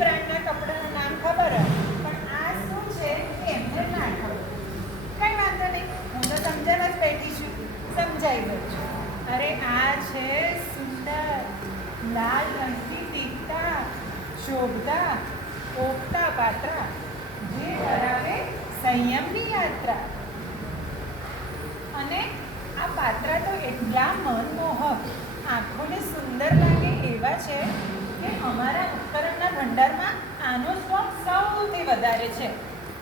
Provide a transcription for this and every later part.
બ્રાન્ડના કપડાનું નામ ખબર હોય પણ આ શું છે એ એમને ના ખબર. કઈ વાંધો નહીં, હું તો સમજાવવા જ બેઠી છું, સમજાઈ દઉં છું. અરે આ છે સુંદર લાલ રંગથી ટીકતા શોભતા ઓગતા પાત્રા જે કરાવે સંયમની યાત્રા. અને આ પાત્રા તો એટલા મનમોહક, આંખોને સુંદર લાગે એવા છે કે અમારા ઉપકરણના ભંડારમાં આનો સ્ટોક સૌથી વધારે છે.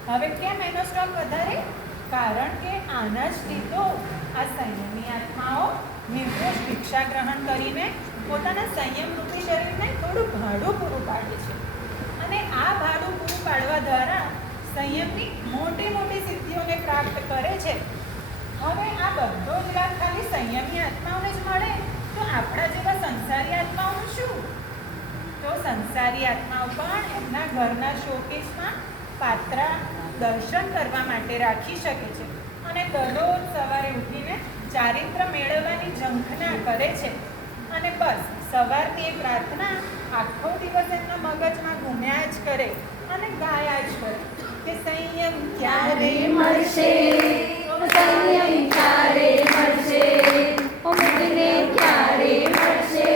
હવે કેમ એનો સ્ટોક વધારે? કારણ કે આના જ ટીતો આ સંયમી આત્માઓ નિર્દોષ ભિક્ષા ગ્રહણ કરીને પોતાના સંયમરૂપી શરીરને થોડું ભાડું પૂરું પાડે છે. અને આ ભાડું પૂરું પાડવા દ્વારા સંયમની મોટી મોટી સિદ્ધિઓને પ્રાપ્ત કરે છે. હવે આ બધો જ લાભ ખાલી સંયમી આત્માઓને જ મળે તો આપણા જેવા સંસારી આત્માઓનું શું? તો સંસારી આત્માઓ પણ એમના ઘરના શોકેસમાં પાત્રા દર્શન કરવા માટે રાખી શકે છે અને દરરોજ સવારે ઉઠીને ચારિત્ર મેળવવાની ઝંખના કરે છે. અને બસ સવારની એ પ્રાર્થના આખો દિવસ એમના મગજમાં ઘૂમ્યા જ કરે અને ગાયા જ કરે કે સંયમ ક્યારે મળશે, સંયમ ક્યારે મળશે, મને ક્યારે મળશે,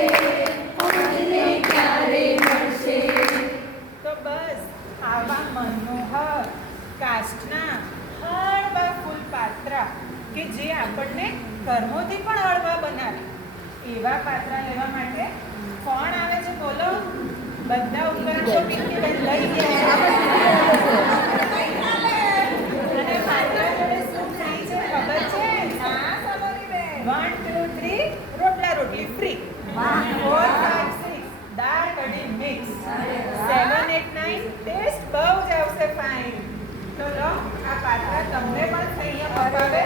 મને ક્યારે મળશે. તો બસ આવા મનોહર કાષ્ઠના હળવા ફૂલ પાત્રા કે જે આપણને કર્મોથી પણ હળવા બનાવે એવા પાત્રા લેવા માટે કોણ આવે છે બોલો? બધા ઉપકરણો પિંકીબેન લઈ ગયા. અને પાત્રા જોડે શું થાય છે ખબર છે? 1 2 3 રોટલા રોટલી ફ્રી, 4 5 6 દાળ કઢી મિક્સ, 7 8 9 ટેસ્ટ બહુ જ આવશે ફાઇન. તો લો આ પાત્રા તમને પણ સંયમ અપાવે